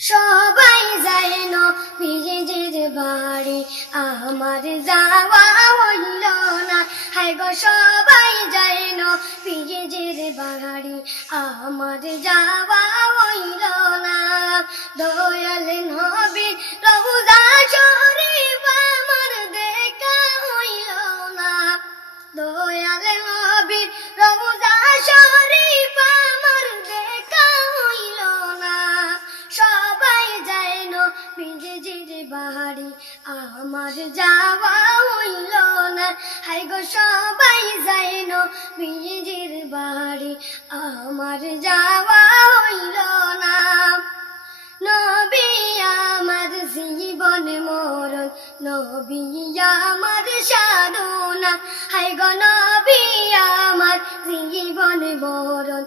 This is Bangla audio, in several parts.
সবাই যায় নবীজির বাড়ি, আমার যাওয়া হইল না। হায় গো সবাই যায় নবীজির বাড়ি, আমার যাওয়া হইল না। দয়াল নবীর রওজা শরীফ আমার দেখা হইল না। দয়াল নবীর রওজা শরীফ আমার দেখা হইল না। সবাই যায় নবীজির বাড়ি, আমার যাওয়া হইল না। হায় গো সবাই যায় নবীজির বাড়ি, আমার যাওয়া হইল না। নবী আমার জীবন মরণ, নবী আমার সাধনা। হায় গো নবী আমার জীবন মরণ,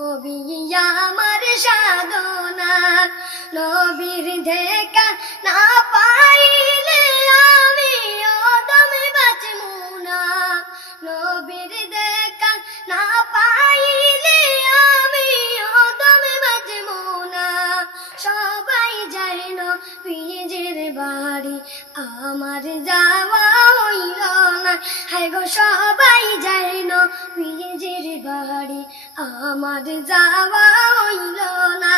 নবী আমার সাধনা। নবীর দেখা না পাইলে আমি অদমে বাঁচবো না। নবীর দেখা না পাইলে আমি অদমে বাঁচবো না। সবাই যায় নবীজির বাড়ি, আমার যাওয়া হইল না। হায় গো সবাই যায় নবীজির বাড়ি, আমার যাওয়া হইল না।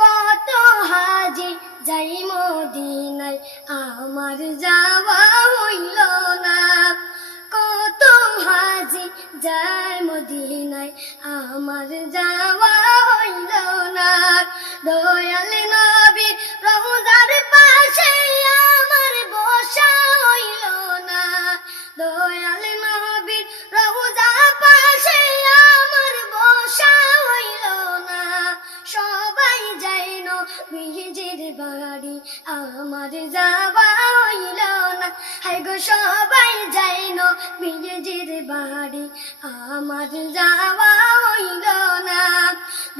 কত হাজি যাই মদিনায়, আমার যাওয়া হইল না। কত হাজি যায় মদিনায়, আমার যাওয়া হইল না। দয়াল নবীর রওজার পাশে আমার বসা হইল না। দয়াল নবীর রওজার পাশে আমার বসা হইল না। সবাই যায় নবীজির বাড়ি, আমার যাওয়া হইল না। হায় গো সবাই যায় নবীজির বাড়ি, আমার যাওয়া হইল না।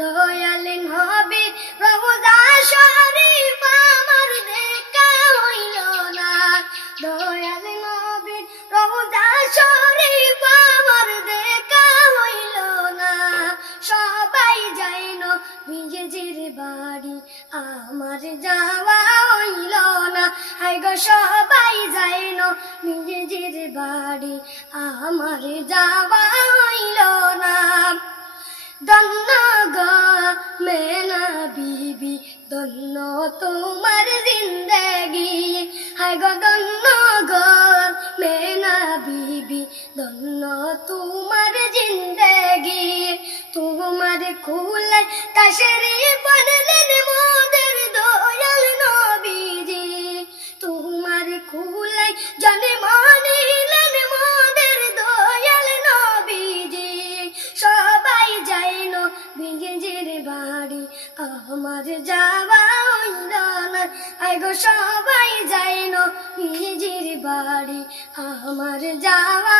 দয়াল নবীর রওজা শরীফ আমার দেখা হইল না। দয়াল নবীর রওজা শরীফ আমার দেখা হইল না। সবাই যায় নবীজির বাড়ি, আমার যাওয়া হইল না। হায় গো সবাই যায় নবীজির বাড়ি, আমার যাওয়া হইল না। ধন্য গো মেনা বিবি, ধন্য তোমার জিন্দেগি। হায় গো ধন্য গো মেনা বিবি, ধন্য তোমার জিন্দেগি। তোমার কুলে তাশরীফ আনলেন মোদের দয়াল নবীজি। তোমার কুলে জন্ম নিলেন মোদের দয়াল নবীজি। সবাই যায় নবীজির বাড়ি, আমার যাওয়া হইল না। আয় গো সবাই যায় নবীজির বাড়ি, আমার যাওয়া